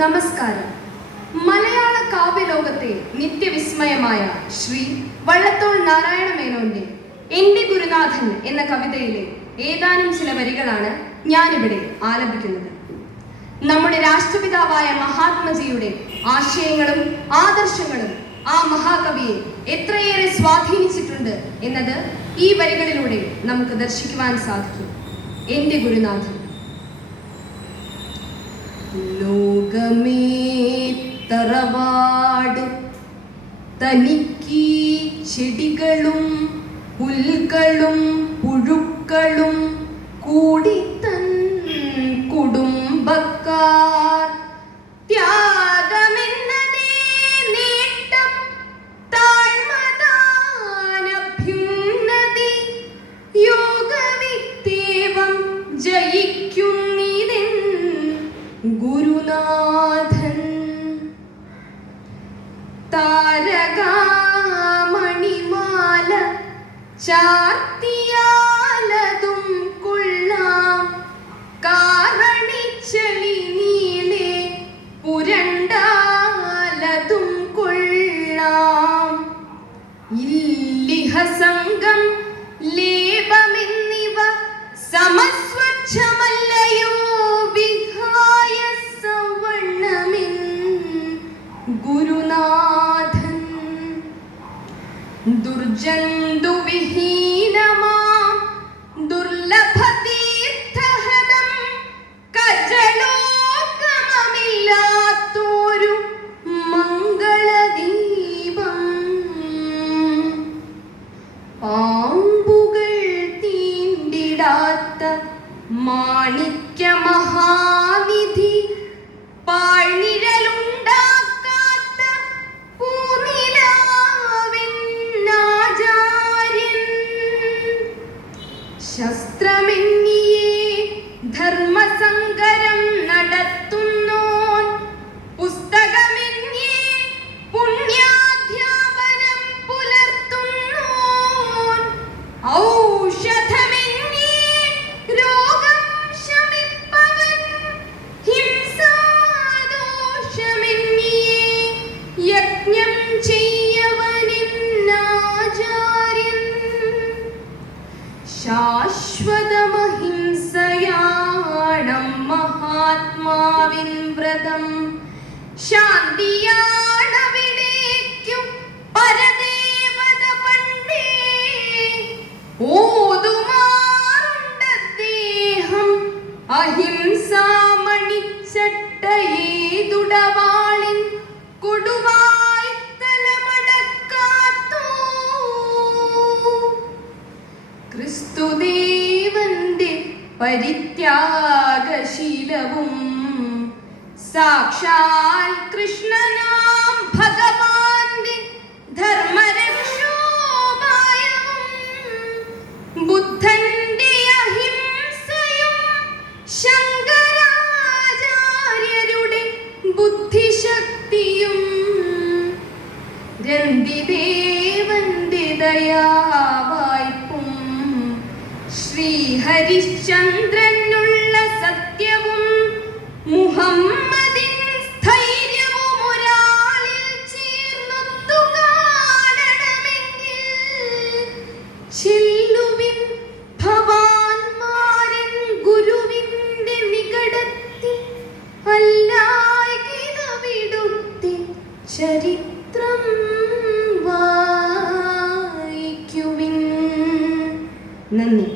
നമസ്കാരം. മലയാള കാവ്യലോകത്തെ നിത്യവിസ്മയമായ ശ്രീ വള്ളത്തോൾ നാരായണ മേനോന്റെ എൻ്റെ ഗുരുനാഥൻ എന്ന കവിതയിലെ ഏതാനും ചില വരികളാണ് ഞാനിവിടെ ആലപിക്കുന്നത്. നമ്മുടെ രാഷ്ട്രപിതാവായ മഹാത്മജിയുടെ ആശയങ്ങളും ആദർശങ്ങളും ആ മഹാകവിയെ എത്രയേറെ സ്വാധീനിച്ചിട്ടുണ്ട് എന്നത് ഈ വരികളിലൂടെ നമുക്ക് ദർശിക്കുവാൻ സാധിക്കും. എൻ്റെ ഗുരുനാഥൻ. ലോകമേ തറവാട് തനിക്കീ ചെടികളും പുൽകളും പുഴുക്കളും കൂടി തൻ കുടുംബക്കാർ ത്യാഗമെന്നതേ നേട്ടം താഴ്മതാനഭ്യുന്നതി യോഗവിത്തേവം ജയിക്കുന്നിതെൻ ഗുരുനാഥൻ. താരകാമണിമാല ചാർത്തിയാലതും കൊള്ളാം, കാരണിച്ചെളി നീളെ പുരണ്ടാലതും കൊള്ളാം. ഇല്ലിഹസംഗം ലേപമെന്നിവ സമസ്വച്ഛമല്ലയോ വിഹായ സവർണമെൻ ഗുരുനാഥൻ. ദുർജന്തുവിഹീനമാം ദുർലഭതീർത്ഥഹൃദം കജലോഗമമില്ലാത്തോരു മംഗളദീപം. പാമ്പുകൾ തീണ്ടിടാത്ത മാണിക്യ മഹാനിധി, പാഴ്നിഴലുണ്ടാക്കാത്ത പൂനിലാവിന്നാചാര്യൻ. ശസ്ത്രമെന്നിയേ ധർമ്മസങ്കരം നടത്തുന്നോൻ, പുസ്തകമെന്നേ പുണ്യാധ്യാപനം പുലർത്തുന്നോൻ, ഔഷധമെന്നേ രോഗം ശമിപ്പവൻ, ഹിംസാദോഷമെന്നിയേ യജ്ഞം ചെയ്യവനെന്നാചാര്യൻ. ശാശ്വതമഹിംസയാണം മഹാത്മാവിൻ വ്രതം, ശാന്തിയാണവിടേക്കും പരദേവത പണ്ടേ ഓതുമാറുണ്ടദ്ദേഹം അഹിംസാമണിച്ചട്ടയേതുടവാളിൻ കൊടുവായി തലമടക്കാത്തോ. ക്രിസ്തുദേവന്റെ പരിത്യാഗശീലവും സാക്ഷാൽ കൃഷ്ണനാം ഭഗവാന്റെ ധർമ്മരക്ഷോപായവും, ബുദ്ധന്റെ അഹിംസയും ശങ്കരാചാര്യരുടെ ബുദ്ധിശക്തിയും, രന്തിദേവന്റെ ദയാവായ്പും, ശ്രീഹരിശ്ചന്ദ്രനുള്ള സത്യവും, മുഹമ്മദിൻ സ്ഥൈര്യവും ഒരാളിൽ ചേർന്നൊത്തു കാണണമെങ്കിൽ ചെല്ലുവിൻ ഭവാന്മാരൻ ഗുരുവിന്റെ നികടത്തിൽ, അല്ലായ്കിലവിടുത്തെ ചരിത്രം വായിക്കുവിൻ. നന്ദി.